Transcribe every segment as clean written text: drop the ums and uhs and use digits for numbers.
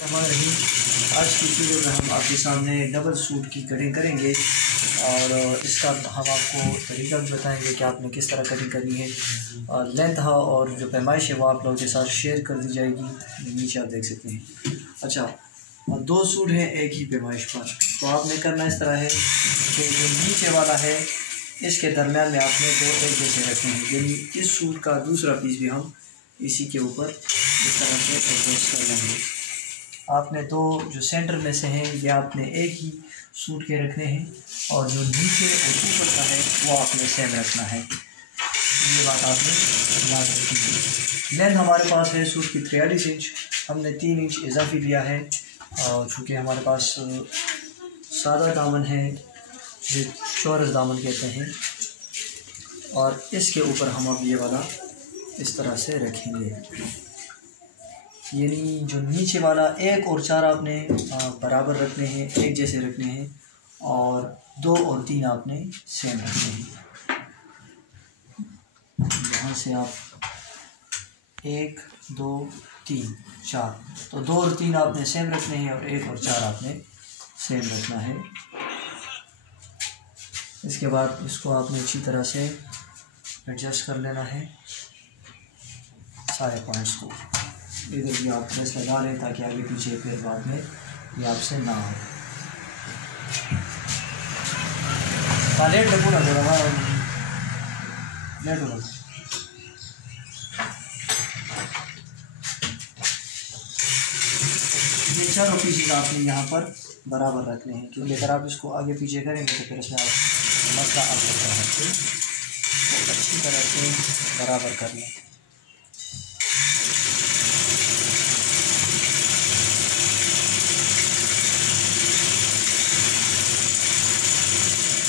हमारे आज की वीडियो में हम आपके सामने डबल सूट की कटिंग करेंगे और इसका हम आपको तरीका भी बताएंगे कि आपने किस तरह कटिंग करनी है। और लेंथ और जो पैमाइश है वो आप लोगों के साथ शेयर कर दी जाएगी। नीचे आप देख सकते हैं। अच्छा, दो सूट हैं एक ही पैमाइश पर, तो आपने करना इस तरह है कि जो नीचे वाला है इसके दरमियान में आपने दो एक जैसे रखने हैं, यानी इस सूट का दूसरा पीस भी हम इसी के ऊपर इस तरह से एडजस्ट कर लेंगे। आपने दो जो सेंटर में से हैं ये आपने एक ही सूट के रखने हैं और जो नीचे और ऊपर का है वो आपने सेम रखना है। ये बात आपने याद रखनी है। लेंथ हमारे पास है सूट की 43 इंच, हमने 3 इंच इजाफी लिया है। और चूँकि हमारे पास सादा दामन है जो चौरस दामन कहते हैं, और इसके ऊपर हम अब ये वाला इस तरह से रखेंगे। यानी जो नीचे वाला 1 और 4 आपने बराबर रखने हैं, एक जैसे रखने हैं, और 2 और 3 आपने सेम रखने हैं। यहाँ से आप 1 2 3 4, तो 2 और 3 आपने सेम रखने हैं और 1 और 4 आपने सेम रखना है। इसके बाद इसको आपने अच्छी तरह से एडजस्ट कर लेना है सारे पॉइंट्स को। इधर भी आप प्रेस लगा लें ताकि आगे पीछे फिर बाद में ये आपसे ना हो। लेट लगो ना थोड़ा लेट हो। ये चारों पीसेस आपने यहाँ पर बराबर रखने हैं, क्योंकि अगर आप इसको आगे पीछे करेंगे तो फिर इसमें मसला आ सकता है। तो अच्छी तरह से बराबर कर लें।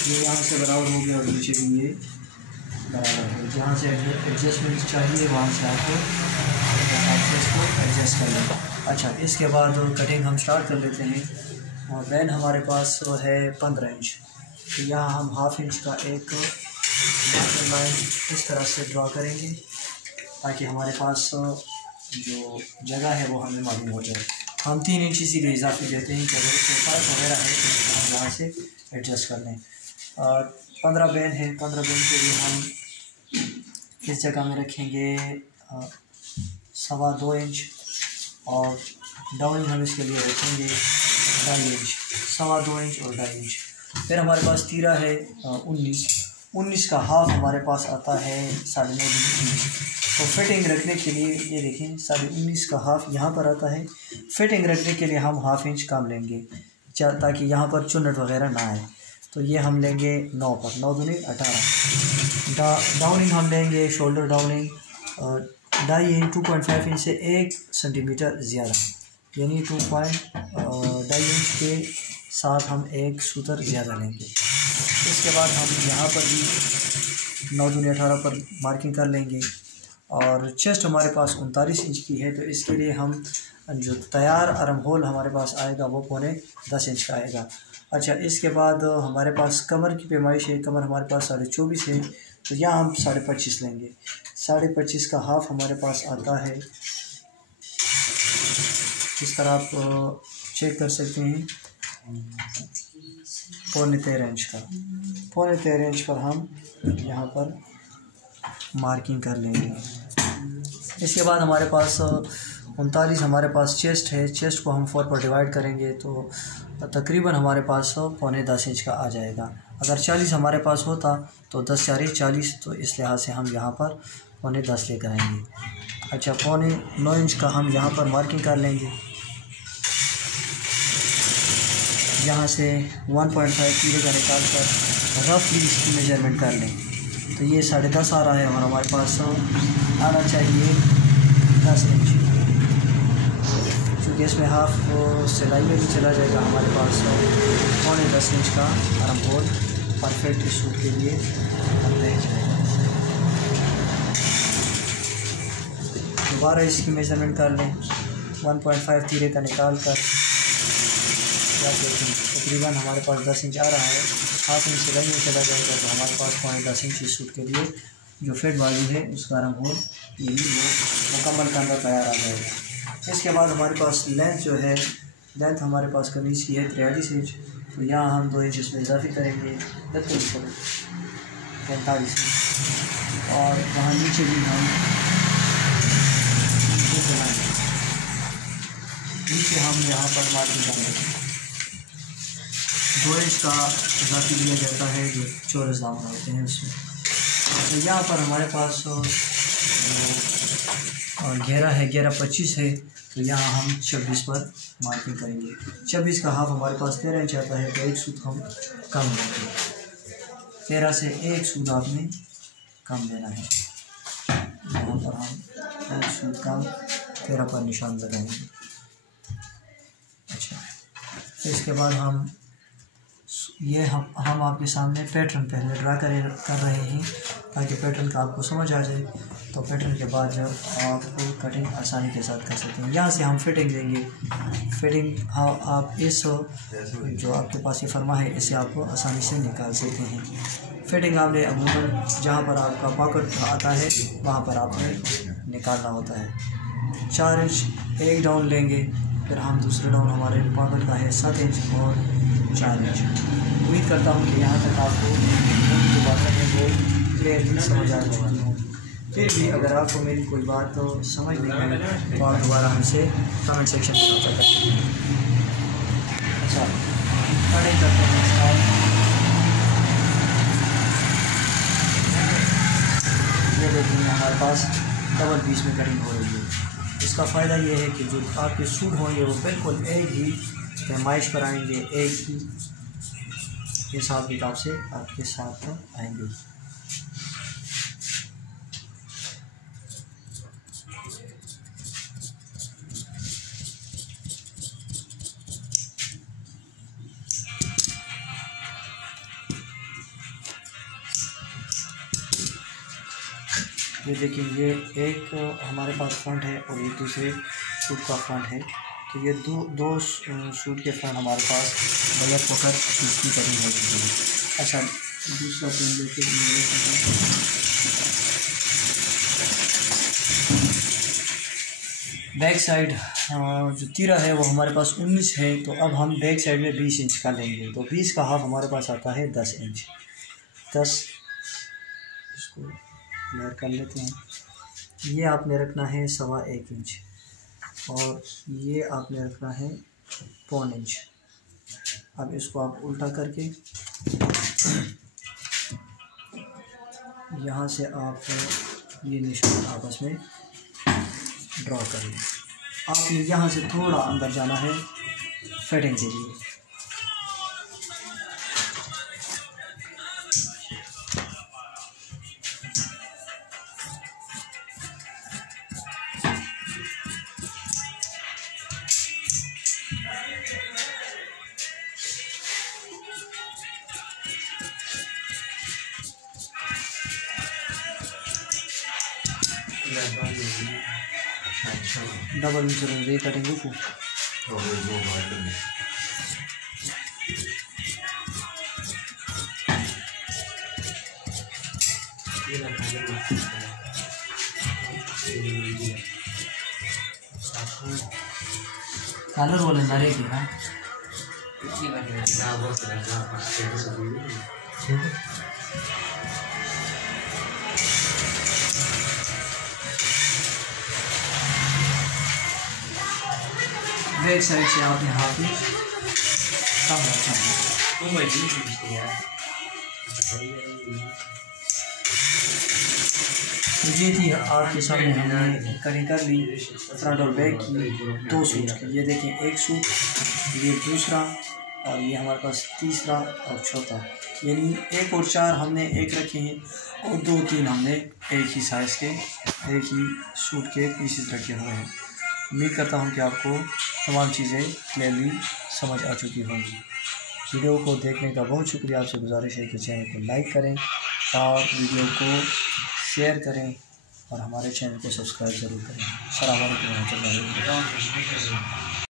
ये यहाँ से बराबर हो गया और नीचे भी ये बराबर है। जहाँ से एडजस्टमेंट चाहिए वहाँ से आपको इसको एडजस्ट कर लें। अच्छा, इसके बाद कटिंग हम स्टार्ट कर लेते हैं। और बैन हमारे पास है 15 इंच, तो यहाँ हम हाफ इंच का एक लाइन इस तरह से ड्रा करेंगे ताकि हमारे पास जो जगह है वो हमें मालूम हो जाए। हम 3 इंच इसीलिए इजाफी देते हैं कि अगर फर्क वगैरह है तो हम यहाँ से एडजस्ट कर लें। और 15 बेन है, 15 बेन के लिए हम इस जगह में रखेंगे 2.25 इंच, और डाउनिंग हम इसके लिए रखेंगे 2.5 इंच, 2.25 इंच और 2.5 इंच। फिर हमारे पास तीरा है 19 का हाफ हमारे पास आता है 9.5 इंच। तो फिटिंग रखने के लिए ये देखें 19.5 का हाफ यहाँ पर आता है। फिटिंग रखने के लिए हम हाफ इंच कम लेंगे ताकि यहाँ पर चुन्नट वगैरह ना आए। तो ये हम लेंगे 9 पर, 9 दूनी 18। डाउनिंग हम लेंगे शोल्डर डाउनिंग 2.5 इंच, 2.5 इंच से 1 सेंटीमीटर ज़्यादा, यानी 2.2 इंच के साथ हम 1 सूतर ज़्यादा लेंगे। इसके बाद हम यहाँ पर भी 9 दूनी 18 पर मार्किंग कर लेंगे। और चेस्ट हमारे पास 39 इंच की है, तो इसके लिए हम जो तैयार आर्म होल हमारे पास आएगा वो 10 इंच का आएगा। अच्छा, इसके बाद हमारे पास कमर की पैमाइश है, कमर हमारे पास 24.5 है, तो यहाँ हम 25.5 लेंगे। 25.5 का हाफ हमारे पास आता है, इस तरह आप चेक कर सकते हैं, 13.25 इंच का। 13.25 इंच पर हम यहाँ पर मार्किंग कर लेंगे। इसके बाद हमारे पास 39 हमारे पास चेस्ट है, चेस्ट को हम 4 पर डिवाइड करेंगे तो तकरीबन हमारे पास 10.25 इंच का आ जाएगा। अगर 40 हमारे पास होता तो 10 4 40, तो इस लिहाज से हम यहाँ पर 10.25 लेकर आएंगे। अच्छा, 9.25 इंच का हम यहाँ पर मार्किंग कर लेंगे। यहाँ से 1.5 कीले का निकाल कर रफली इसकी मेजरमेंट कर लें, तो ये 10.5 आ रहा है और हमारे पास आना चाहिए 10 इंच। चूँकि इसमें हाफ सिलाई में भी चला जाएगा, हमारे पास 10.25 इंच का आर्म होल परफेक्ट इस सूट के लिए रह जाएगा। दोबारा इसकी मेजरमेंट कर लें, 1.5 तीरे का निकाल कर तकरीबन हमारे पास 10 इंच आ रहा है। हाफ इंच सिलाई में चला जाएगा तो हमारे पास 10.5 इंच इस सूट के लिए जो फिट बाजू है उसका आर्म होल यही वो मुकम्मल करना तैयार आ जाएगा। इसके बाद हमारे पास लेंथ जो है, लेंथ हमारे पास कमीज़ की है 43 इंच, तो यहाँ हम 2 इंच इसमें इजाफी करेंगे 45 और वहाँ नीचे भी हम नीचे हम यहाँ पर मार्जिन डालेंगे 2 इंच का इजाफी दिया जाता है जो चौरस दामन होते हैं उसमें। तो यहाँ पर हमारे पास घेरा है, 11-25 है, तो यहाँ हम 26 पर मार्किंग करेंगे। 26 का हाफ हमारे पास 13 इंच आता है, तो 1 सूद हम कम लेंगे, 13 से 1 सूद आपने कम देना है। यहाँ पर हम 1 सूद कम 13 पर निशान लगाएंगे। अच्छा, इसके बाद हम आपके सामने पैटर्न पहले ड्रा कर रहे हैं ताकि पैटर्न का आपको समझ आ जाए, तो पैटर्न के बाद जब आपको कटिंग आसानी के साथ कर सकते हैं। यहाँ से हम फिटिंग देंगे। फिटिंग आप इस जो आपके पास ये फरमा है इसे आप आसानी से निकाल सकते हैं। फिटिंग आपने अमूमन जहाँ पर आपका पॉकेट आता है वहाँ पर आपने निकालना होता है। 4 इंच एक डाउन लेंगे, फिर हम दूसरे डाउन हमारे पॉकेट का है 7 इंच और 4 इंच। उम्मीद करता हूँ कि यहाँ तक आपको जो बातें हैं वो क्लियरली समझ आ चुकी हों। फिर भी अगर आपको मेरी कोई बात तो समझ नहीं आई तो आप दोबारा हमसे कमेंट सेक्शन में बता सकते हैं। अच्छा, कटिंग करते हैं स्टार्ट। ये देखिए हमारे पास डबल पीस में कटिंग हो रही है। इसका फ़ायदा ये है कि जो आपके सूट होंगे वो बिल्कुल एक ही पैमाइश पर आएंगे, एक ही हिसाब किताब से आपके साथ आएंगे। ये देखिए, ये एक हमारे पास फ्रंट है और ये दूसरे सूट का फ्रंट है, तो ये दो सूट के फ्रंट हमारे पास बगैर पकड़ इसकी कटिंग हो चुकी है। अच्छा, दूसरा पेन लेके बैक साइड जो तीरा है वो हमारे पास 19 है, तो अब हम बैक साइड में 20 इंच का लेंगे, तो 20 का हाफ हमारे पास आता है 10 इंच। 10 इसको क्लियर कर लेते हैं। ये आपने रखना है 1.25 इंच और ये आपने रखना है 1.25 इंच। अब इसको आप उल्टा करके यहाँ से आप ये निशान आपस में ड्रॉ कर लें। आपने यहाँ से थोड़ा अंदर जाना है फिटिंग के लिए। डबल इंच रे कटिंग को कलर बोले सारे की हां बैक साइड से आपने हाफ इंच कम रखना है। ये थी आपके सामने हमने कटिंग कर ली फ्रंट और बैक की 2 सूट की। ये देखें, एक सूट, ये दूसरा और ये हमारे पास तीसरा और चौथा, यानी 1 और 4 हमने एक रखे हैं और 2-3 हमने एक ही साइज़ के एक ही सूट के पीसेस रखे हुए हैं। उम्मीद करता हूँ कि आपको तमाम चीज़ें क्लियरली समझ आ चुकी होंगी। वीडियो को देखने का बहुत शुक्रिया। आपसे गुजारिश है कि चैनल को लाइक करें और वीडियो को शेयर करें और हमारे चैनल को सब्सक्राइब ज़रूर करें। अस्सलाम वालेकुम।